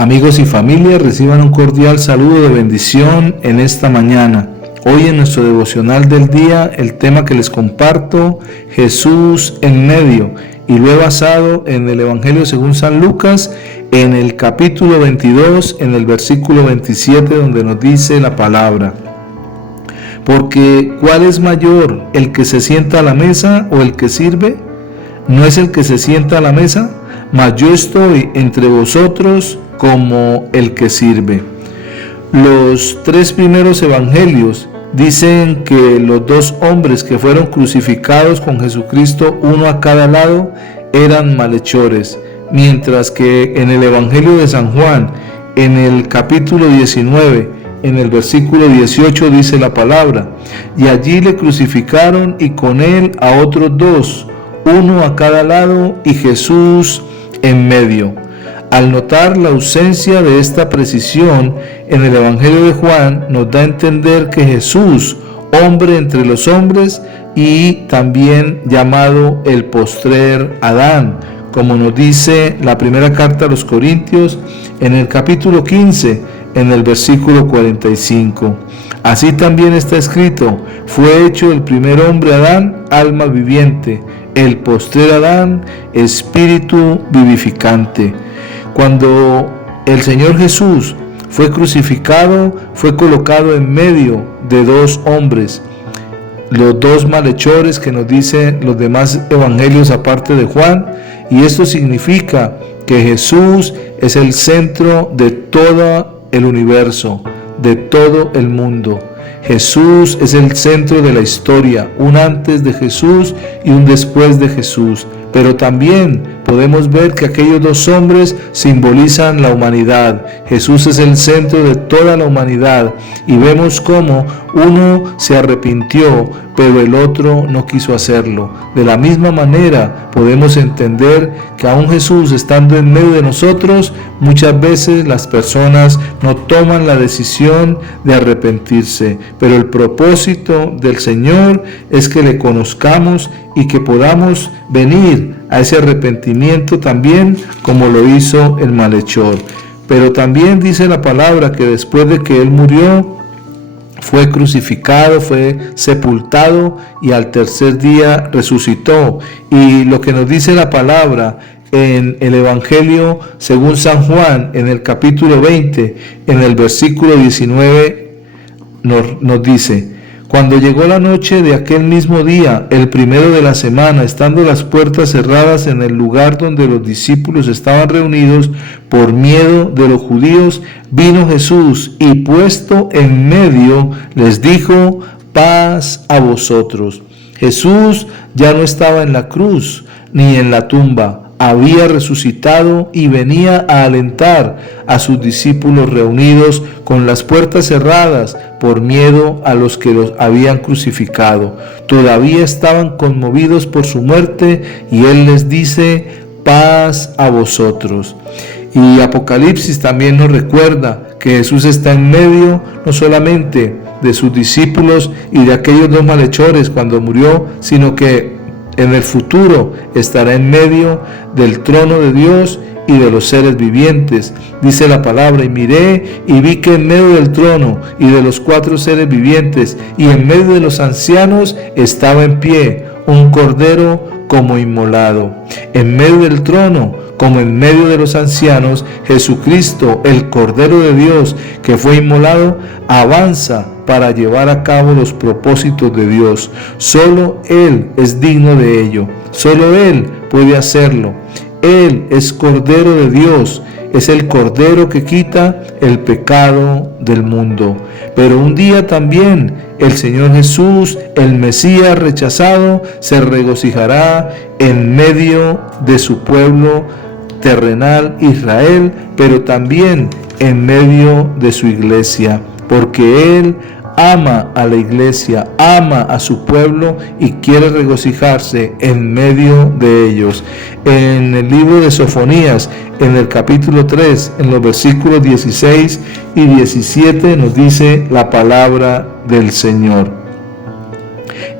Amigos y familia, reciban un cordial saludo de bendición en esta mañana. Hoy en nuestro devocional del día, el tema que les comparto, Jesús en medio, y lo he basado en el Evangelio según San Lucas, en el capítulo 22, en el versículo 27, donde nos dice la palabra: porque ¿cuál es mayor, el que se sienta a la mesa o el que sirve? ¿No es el que se sienta a la mesa? Mas yo estoy entre vosotros como el que sirve. Los tres primeros evangelios dicen que los dos hombres que fueron crucificados con Jesucristo, uno a cada lado, eran malhechores, mientras que en el Evangelio de San Juan, en el capítulo 19, en el versículo 18 dice la palabra: y allí le crucificaron y con él a otros dos, uno a cada lado y Jesús en medio. Al notar la ausencia de esta precisión en el Evangelio de Juan, nos da a entender que Jesús, hombre entre los hombres y también llamado el postrer Adán, como nos dice la primera carta a los Corintios en el capítulo 15, en el versículo 45. Así también está escrito: fue hecho el primer hombre Adán, alma viviente, el postrer Adán, espíritu vivificante. Cuando el Señor Jesús fue crucificado, fue colocado en medio de dos hombres, los dos malhechores que nos dicen los demás evangelios aparte de Juan, y esto significa que Jesús es el centro de todo el universo, de todo el mundo. Jesús es el centro de la historia, un antes de Jesús y un después de Jesús. Pero también podemos ver que aquellos dos hombres simbolizan la humanidad. Jesús es el centro de toda la humanidad y vemos cómo uno se arrepintió, pero el otro no quiso hacerlo. De la misma manera podemos entender que aún Jesús estando en medio de nosotros, muchas veces las personas no toman la decisión de arrepentirse, pero el propósito del Señor es que le conozcamos y que podamos venir a ese arrepentimiento también como lo hizo el malhechor. Pero también dice la palabra que después de que él murió, fue crucificado, fue sepultado y al tercer día resucitó. Y lo que nos dice la palabra en el Evangelio según San Juan, en el capítulo 20, en el versículo 19, nos dice: cuando llegó la noche de aquel mismo día, el primero de la semana, estando las puertas cerradas en el lugar donde los discípulos estaban reunidos por miedo de los judíos, vino Jesús y puesto en medio les dijo: paz a vosotros. Jesús ya no estaba en la cruz ni en la tumba. Había resucitado y venía a alentar a sus discípulos reunidos con las puertas cerradas por miedo a los que los habían crucificado. Todavía estaban conmovidos por su muerte y Él les dice: paz a vosotros. Y Apocalipsis también nos recuerda que Jesús está en medio no solamente de sus discípulos y de aquellos dos malhechores cuando murió, sino que en el futuro estará en medio del trono de Dios y de los seres vivientes. Dice la palabra: y miré y vi que en medio del trono y de los cuatro seres vivientes y en medio de los ancianos estaba en pie un cordero como inmolado. En medio del trono, como en medio de los ancianos, Jesucristo, el Cordero de Dios que fue inmolado, avanza para llevar a cabo los propósitos de Dios. Solo Él es digno de ello. Solo Él puede hacerlo. Él es Cordero de Dios. Es el Cordero que quita el pecado del mundo. Pero un día también el Señor Jesús, el Mesías rechazado, se regocijará en medio de su pueblo terrenal Israel, pero también en medio de su iglesia, porque Él ama a la iglesia, ama a su pueblo y quiere regocijarse en medio de ellos. En el libro de Sofonías, en el capítulo 3, en los versículos 16 y 17 nos dice la palabra del Señor: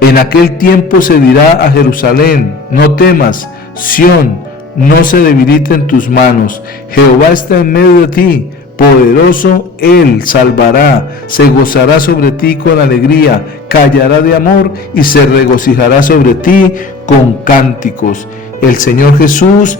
en aquel tiempo se dirá a Jerusalén: no temas, Sión, no se debilite en tus manos. Jehová está en medio de ti, poderoso Él salvará, se gozará sobre ti con alegría, callará de amor y se regocijará sobre ti con cánticos. El Señor Jesús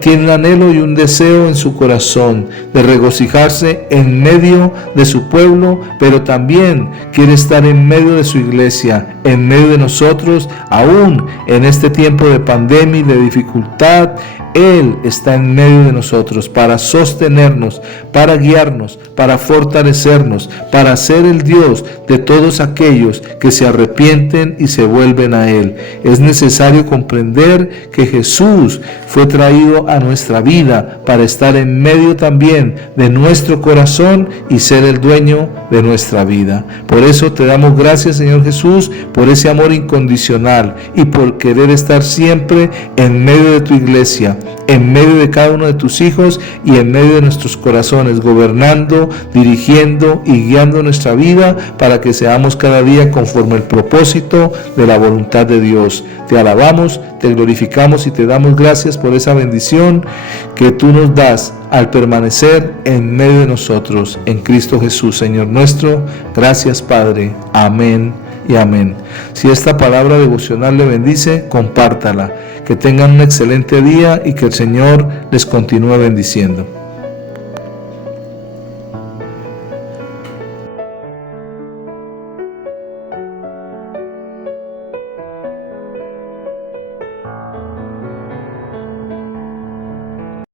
tiene un anhelo y un deseo en su corazón de regocijarse en medio de su pueblo, pero también quiere estar en medio de su iglesia, en medio de nosotros, aún en este tiempo de pandemia y de dificultad. Él está en medio de nosotros para sostenernos, para guiarnos, para fortalecernos, para ser el Dios de todos aquellos que se arrepienten y se vuelven a Él. Es necesario comprender que Jesús fue traído a nuestra vida para estar en medio también de nuestro corazón y ser el dueño de nuestra vida. Por eso te damos gracias, Señor Jesús, por ese amor incondicional y por querer estar siempre en medio de tu iglesia, en medio de cada uno de tus hijos y en medio de nuestros corazones, gobernando, dirigiendo y guiando nuestra vida para que seamos cada día conforme al propósito de la voluntad de Dios. Te alabamos, te glorificamos y te damos gracias por esa bendición que tú nos das al permanecer en medio de nosotros, en Cristo Jesús, Señor nuestro. Gracias, Padre. Amén y amén. Si esta palabra devocional le bendice, compártala. Que tengan un excelente día y que el Señor les continúe bendiciendo.